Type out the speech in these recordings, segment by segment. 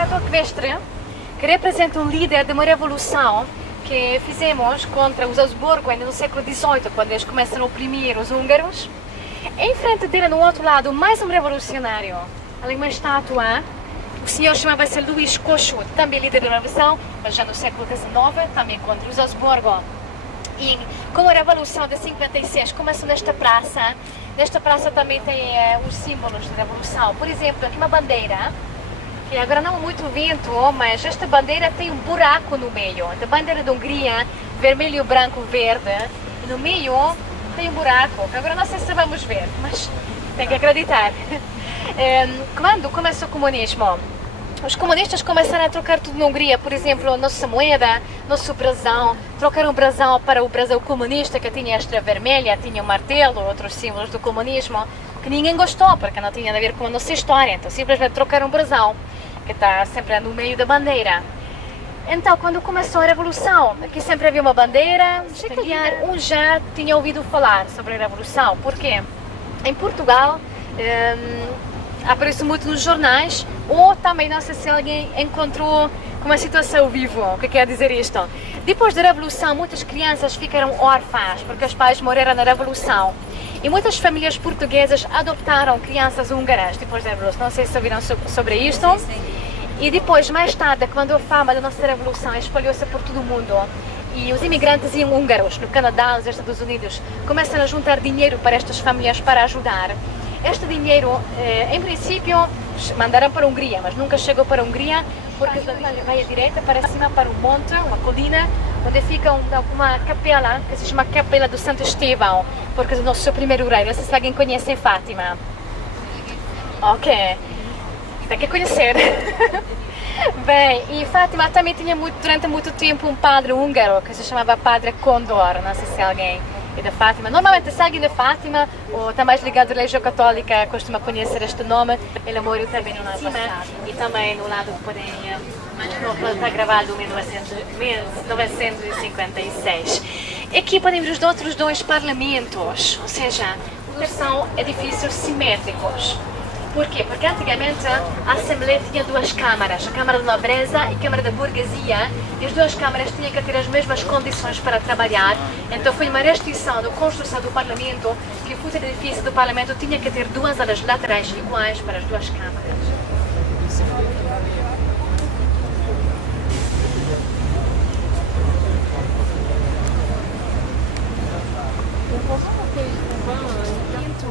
estátua equestre que representa um líder de uma revolução que fizemos contra os Habsburgo ainda no século XVIII, quando eles começam a oprimir os húngaros. Em frente dele, no outro lado, mais um revolucionário. Ali uma estátua. O senhor chamava-se Luís Kossuth, também líder da revolução, mas já no século XIX, também contra os Habsburgo. E com a Revolução de 56 começou nesta praça. Nesta praça também tem os símbolos da Revolução. Por exemplo, aqui uma bandeira, que agora não há muito vento, mas esta bandeira tem um buraco no meio. A bandeira da Hungria, vermelho, branco, verde, e no meio tem um buraco, que agora não sei se vamos ver, mas tem que acreditar. Quando começou o comunismo, os comunistas começaram a trocar tudo na Hungria, por exemplo, nossa moeda, nosso brasão, trocaram o brasão para o brasão comunista, que tinha a estrela vermelha, tinha o martelo, outros símbolos do comunismo, que ninguém gostou, porque não tinha a ver com a nossa história, então simplesmente trocaram o brasão, que está sempre no meio da bandeira. Então, quando começou a Revolução, aqui sempre havia uma bandeira, se calhar um já tinha ouvido falar sobre a Revolução, porque em Portugal apareceu muito nos jornais, ou também não sei se alguém encontrou com uma situação viva. O que quer dizer isto? Depois da Revolução, muitas crianças ficaram órfãs, porque os pais morreram na Revolução. E muitas famílias portuguesas adoptaram crianças húngaras depois da Revolução. Não sei se ouviram sobre isto. Sim, sim. E depois, mais tarde, quando a fama da nossa Revolução espalhou-se por todo o mundo, e os imigrantes húngaros no Canadá, nos Estados Unidos, começam a juntar dinheiro para estas famílias para ajudar. Este dinheiro, em princípio, mandaram para a Hungria, mas nunca chegou para a Hungria, porque vai à direita para cima para um monte, uma colina, onde fica uma capela, que se chama Capela do Santo Estevão, porque é o nosso primeiro rei. Não sei se alguém conhece Fátima. Ok, tem que conhecer. Bem, e Fátima também tinha durante muito tempo um padre húngaro, que se chamava Padre Condor, não sei se alguém é da Fátima. Normalmente se alguém da Fátima, ou está mais ligado à religião católica, costuma conhecer este nome. Ele morreu também no lado passado. E também no lado que podem, mas não, está gravado em 1956. Aqui podem ver os outros dois parlamentos, ou seja, são edifícios simétricos. Por quê? Porque antigamente a Assembleia tinha duas câmaras, a Câmara da Nobreza e a Câmara da Burguesia, e as duas câmaras tinham que ter as mesmas condições para trabalhar, então foi uma restrição da construção do Parlamento, que o futuro edifício do Parlamento tinha que ter duas alas laterais iguais para as duas câmaras.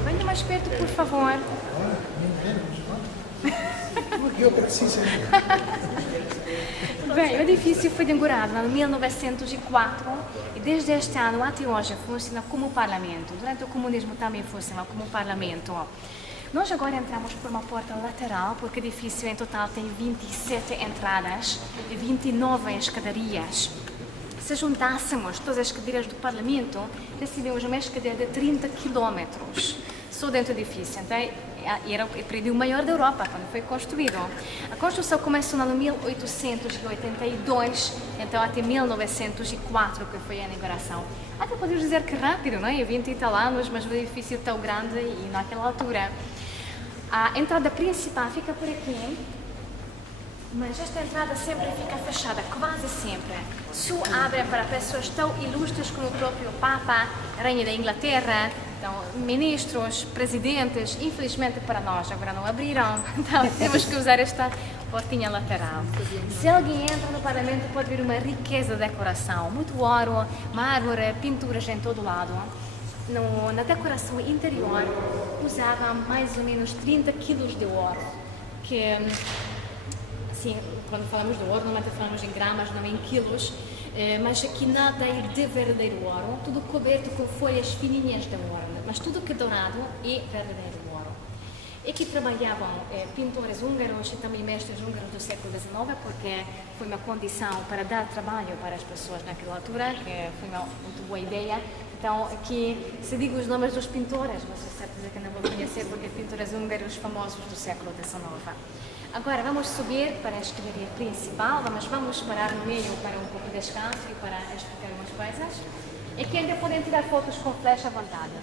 Venha mais perto, por favor. Porque eu preciso. Bem, o edifício foi inaugurado em 1904 e desde este ano até hoje funciona como parlamento. Durante o comunismo também funcionou como parlamento. Nós agora entramos por uma porta lateral, porque o edifício em total tem 27 entradas e 29 escadarias. Se juntássemos todas as cadeiras do Parlamento, recebemos uma escadaria de 30 km só dentro do edifício. Então, era o prédio maior da Europa quando foi construído. A construção começou no 1882, então até 1904 que foi a inauguração. Até podemos dizer que rápido, não é? 20 e tal anos, mas o edifício tão grande e naquela altura. A entrada principal fica por aqui. Mas esta entrada sempre fica fechada, quase sempre. Só abre para pessoas tão ilustres como o próprio Papa, a Rainha da Inglaterra, então, ministros, presidentes. Infelizmente para nós agora não abriram, então temos que usar esta portinha lateral. Se alguém entra no Parlamento pode ver uma riqueza de decoração, muito ouro, mármore, pinturas em todo lado. Na decoração interior usavam mais ou menos 30 quilos de ouro, que sim, quando falamos de ouro, normalmente falamos em gramas, não em quilos, mas aqui nada é de verdadeiro ouro, tudo coberto com folhas fininhas de ouro, mas tudo que é dourado é verdadeiro ouro. Aqui trabalhavam pintores húngaros e também mestres húngaros do século XIX, porque foi uma condição para dar trabalho para as pessoas naquela altura, que foi uma muito boa ideia. Então, aqui, se digo os nomes dos pintores, vocês certeza que não vão conhecer, porque pintores húngaros famosos do século XIX. Agora vamos subir para a escadaria principal, vamos parar no meio para um pouco de descanso e para explicar umas coisas. Aqui ainda podem tirar fotos com flash à vontade.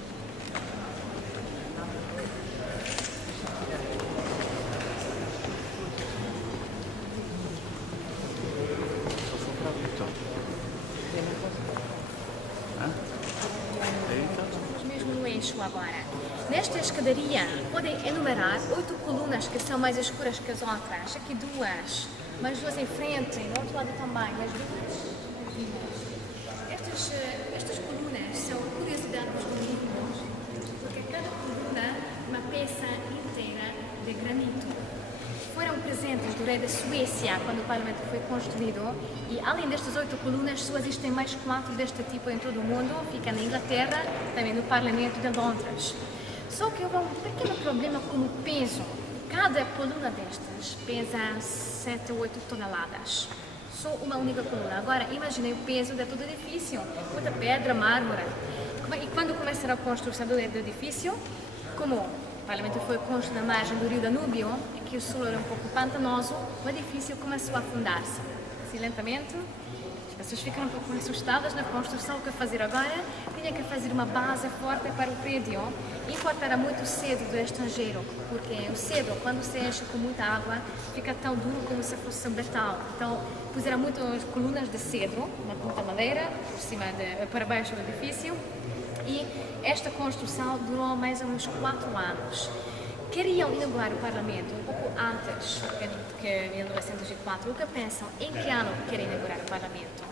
fecho agora. Nesta escadaria, podem enumerar 8 colunas que são mais escuras que as outras. Aqui duas, mais duas em frente, no outro lado também, mais duas. Estas colunas são curiosidades do livro, porque cada coluna é uma peça inteira de granito. Foram presentes do rei da Suécia quando o parlamento foi construído e além destas 8 colunas só existem mais 4 deste tipo em todo o mundo, fica na Inglaterra, também no parlamento de Londres. Só que houve um pequeno problema com o peso. Cada coluna destas pesa 7 ou 8 toneladas. Só uma única coluna. Agora, imaginem o peso de todo o edifício. Muita pedra, mármore. E quando começaram a construção do edifício, como o parlamento foi construído na margem do rio Danúbio, e que o solo era um pouco pantanoso, o edifício começou a afundar-se. Assim, lentamente, as pessoas ficaram um pouco assustadas na construção. O que fazer agora? Tinha que fazer uma base forte para o prédio, enquanto era muito cedo do estrangeiro, porque o cedo, quando se enche com muita água, fica tão duro como se fosse um metal. Então, puseram muitas colunas de cedro, na ponta madeira, por cima para baixo do edifício, e esta construção durou mais ou menos 4 anos. Queriam inaugurar o parlamento um pouco antes que 1904. O que pensam? Em que ano querem inaugurar o parlamento?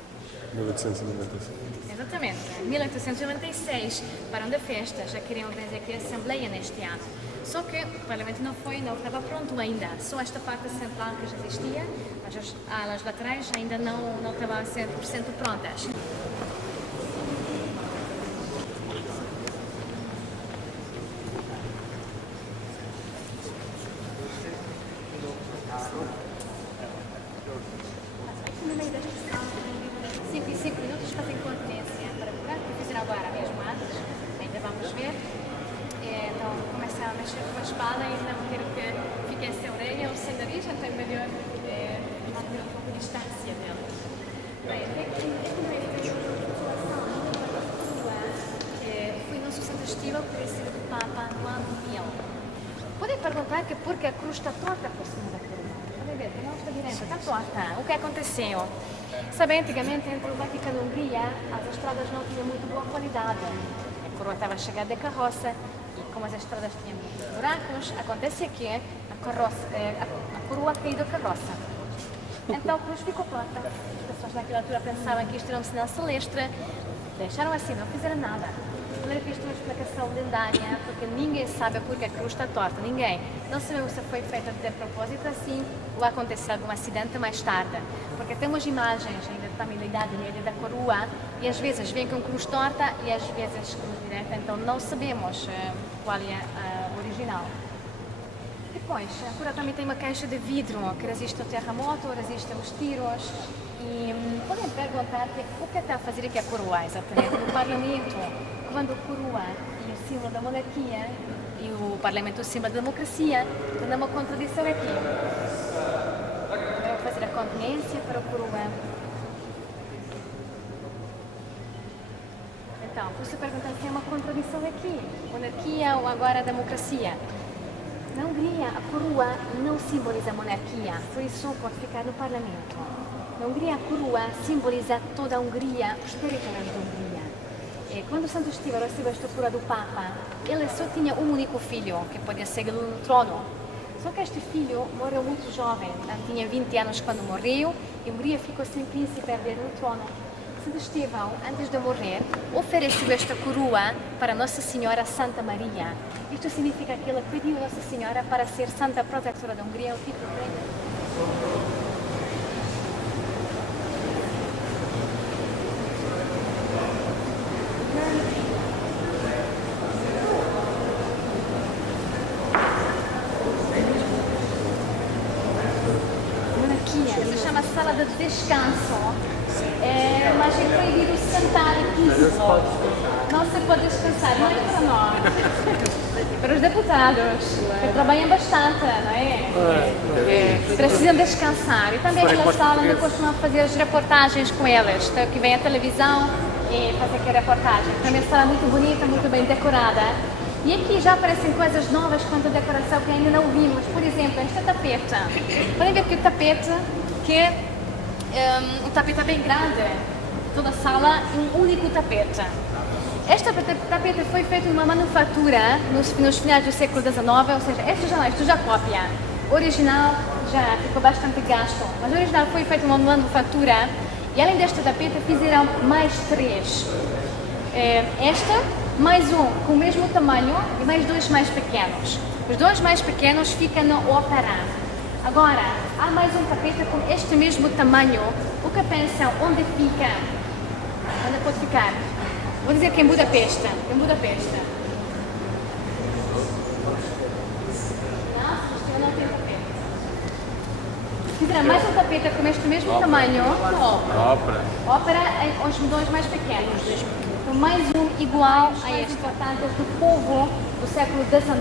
1896. Exatamente. Em 1896, param de festa, já queriam fazer aqui a Assembleia neste ano. Só que o parlamento não estava pronto ainda. Só esta parte central que já existia, mas as alas laterais ainda não estavam 100% prontas. No meio desta sala, 5 e 5 minutos fazem continência para curar, que fizeram agora mesmo antes, ainda vamos ver. Então começa a mexer com a espada e não ter que ficar sem orelha ou sem nariz, então é melhor manter um pouco de distância dele. Bem, aqui no meio desta situação, foi nosso Santo Estíbal por ter sido do Papa no ano 1000. Podem perguntar que por que a cruz está torta por cima da cruz? Podem ver, não está direita, está torta. O que aconteceu? Sabe, antigamente entre o Vaticano e a Hungria, as estradas não tinham muito boa qualidade. A coroa estava cheia de carroça e como as estradas tinham muitos buracos, acontece que a coroa caiu da carroça. Então a cruz ficou torta. As pessoas naquela altura pensavam que isto era um sinal celeste, deixaram assim, não fizeram nada. Claro que isto é uma explicação lendária, porque ninguém sabe porque a cruz está torta, ninguém. Não sabemos se foi feita de propósito assim ou aconteceu algum acidente mais tarde. Porque temos imagens ainda também da Idade Média da coroa e às vezes vem com cruz torta e às vezes cruz direta, então não sabemos qual é a original. Depois, a coroa também tem uma caixa de vidro que resiste ao terremoto, resiste aos tiros. E podem perguntar o que está a fazer aqui a coroa, exatamente, no Parlamento, quando a coroa é o símbolo da monarquia e o Parlamento é o símbolo da democracia, então há uma contradição aqui. Vou fazer a continência para a coroa. Então, por isso perguntar se há uma contradição aqui, monarquia ou agora a democracia. Na Hungria, a coroa não simboliza a monarquia, por isso pode ficar no Parlamento. Na Hungria, a coroa simboliza toda a Hungria, os territórios da Hungria. E quando Santo Estíbal recebeu a estrutura do Papa, ele só tinha um único filho que podia seguir no trono. Só que este filho morreu muito jovem, tinha 20 anos quando morreu, e a Hungria ficou sem príncipe herdeiro no trono. Santo Estíbal, antes de morrer, ofereceu esta coroa para Nossa Senhora Santa Maria. Isto significa que ele pediu a Nossa Senhora para ser Santa Protetora da Hungria, o tipo de se chama sala de descanso, mas é proibido sentar aqui. Não se pode descansar, não é para nós, para os deputados, que trabalham bastante, não é? Precisam descansar. E também aquela sala onde costumam fazer as reportagens com eles, então, que vem a televisão e fazem aqui a reportagem. Também é uma sala muito bonita, muito bem decorada. E aqui já aparecem coisas novas quanto a decoração que ainda não vimos. Por exemplo, esta tapete. Podem ver que o tapete, o tapete é bem grande. Toda a sala é um único tapete. Esta tapete foi feita numa manufatura nos finais do século XIX, ou seja, isto já cópia. O original já ficou bastante gasto, mas o original foi feito numa manufatura e além desta tapete fizeram mais 3. Esta, mais um com o mesmo tamanho e mais 2 mais pequenos. Os 2 mais pequenos ficam no ópera. Agora, há mais um tapete com este mesmo tamanho. O que pensam? Onde fica? Onde pode ficar? Vou dizer que em Budapeste. Em Budapeste. Não tem tapete. Fizeram mais um tapete com este mesmo tamanho. Ópera os medões mais pequenos. Mais um igual a este, portanto, do povo do século XIX.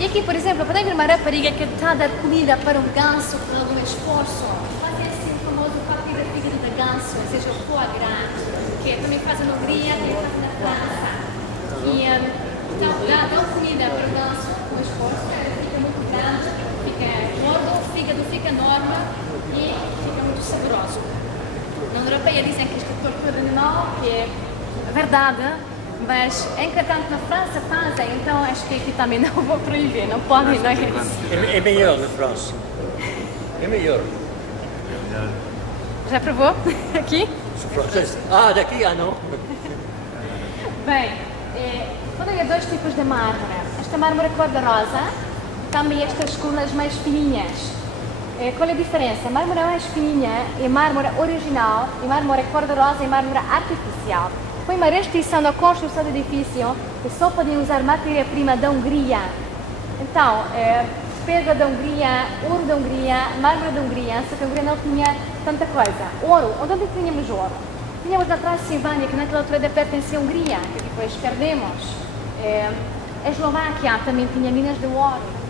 E aqui, por exemplo, podem ver uma rapariga que está a dar comida para um ganso com algum esforço. Fazem assim o famoso papel de fígado de ganso, ou seja, o foie gras, que também fazem na Hungria e fazem na França. E então, dão comida para o ganso com esforço, fica muito grande, fica gordo, o fígado fica enorme e fica muito saboroso. Na União Europeia dizem que isto é tortura animal, que é verdade, mas entretanto na França fazem, então acho que aqui também não vou proibir, não podem, não é isso? É melhor na França. É melhor. Já provou? Aqui? Ah, daqui não. Bem, podem haver 2 tipos de mármore. Esta mármore cor-de-rosa, também estas colunas mais fininhas. Qual é a diferença? A mármore mais fininha é mármore original e mármore cor-de-rosa é mármore artificial. Foi uma restrição na construção do edifício que só podiam usar matéria-prima da Hungria. Então, pedra da Hungria, ouro da Hungria, mármore da Hungria, só que a Hungria não tinha tanta coisa. Ouro, onde tínhamos ouro? Tínhamos na Transilvânia, que naquela altura pertencia à Hungria, que depois perdemos. A Eslováquia também tinha minas de ouro.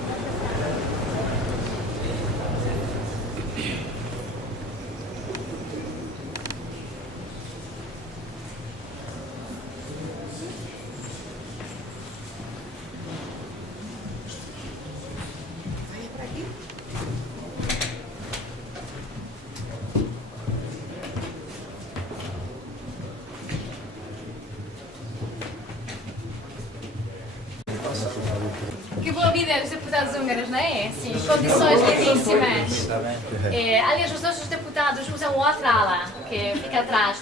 Que boa vida dos deputados húngaros, não é? Sim, condições lindíssimas. Aliás, os nossos deputados usam outra ala, que fica atrás,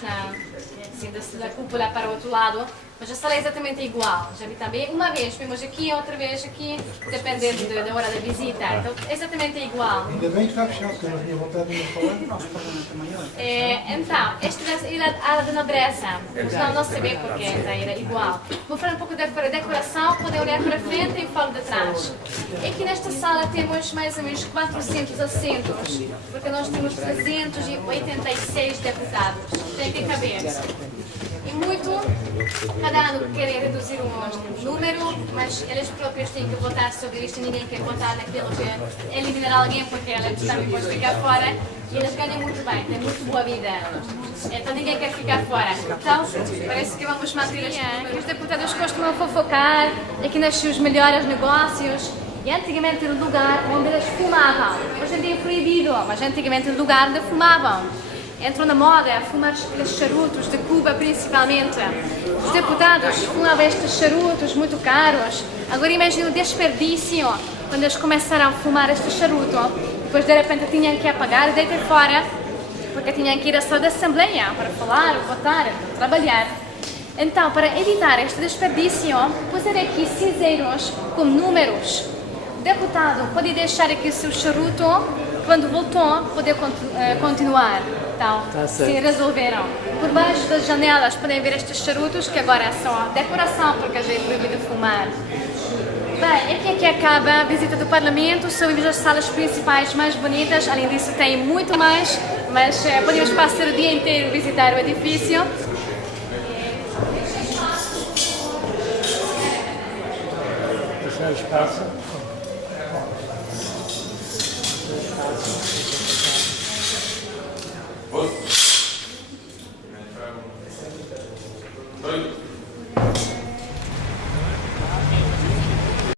assim, da cúpula para o outro lado, mas a sala é exatamente igual. Já vi também, uma vez vimos aqui, outra vez aqui, dependendo da hora da visita. Então, é exatamente igual. Ainda bem que está fechado, que eu não tinha vontade de me falar. Então, esta é a ala de nobreza, mas não se vê porque era igual. Vou falar um pouco da decoração, podem olhar para frente e falo de trás. Aqui nesta sala temos mais ou menos 400 assentos, porque nós temos 386 deputados. Tem que caber. E muito, cada ano querem reduzir o número, mas eles próprios têm que votar sobre isto, ninguém quer votar naquilo que eliminar alguém porque eles também podem ficar fora e eles ganham muito bem, têm muito boa vida, então ninguém quer ficar fora. Então, parece que vamos manter este. Os deputados costumam fofocar, aqui nascem os melhores negócios. E antigamente era o lugar onde eles fumavam, hoje em dia é proibido, mas antigamente era o lugar onde fumavam. Entrou na moda fumar estes charutos de Cuba principalmente. Os deputados fumavam estes charutos muito caros. Agora imagina o desperdício quando eles começaram a fumar este charuto. Depois de repente tinham que apagar e deitar fora, porque tinham que ir à sala da Assembleia para falar, votar, trabalhar. Então, para evitar este desperdício, puseram aqui cinzeiros com números. O deputado pode deixar aqui o seu charuto, quando voltou, poder continuar. Então, se resolveram. Por baixo das janelas podem ver estes charutos, que agora são decoração, porque já é proibido fumar. Bem, aqui é que acaba a visita do Parlamento, são as salas principais mais bonitas, além disso tem muito mais, mas podemos passar o dia inteiro a visitar o edifício. Deixar espaço. Posso?